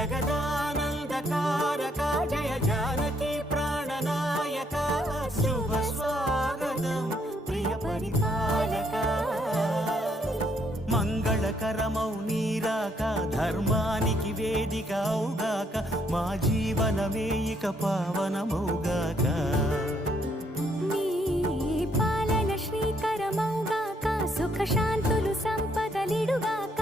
జగదానందకారక జయ జానకి ప్రాణనాయక శుభ స్వాగతం ప్రియ పరిపాలక మంగళకరమౌ నీరాక ధర్మానికి వేదిక అవుగాక మా జీవనమే ఇక పావనమౌగాక నీ పాలన శ్రీకరమౌగాక సుఖ శాంతులు సంపదలిడుగాక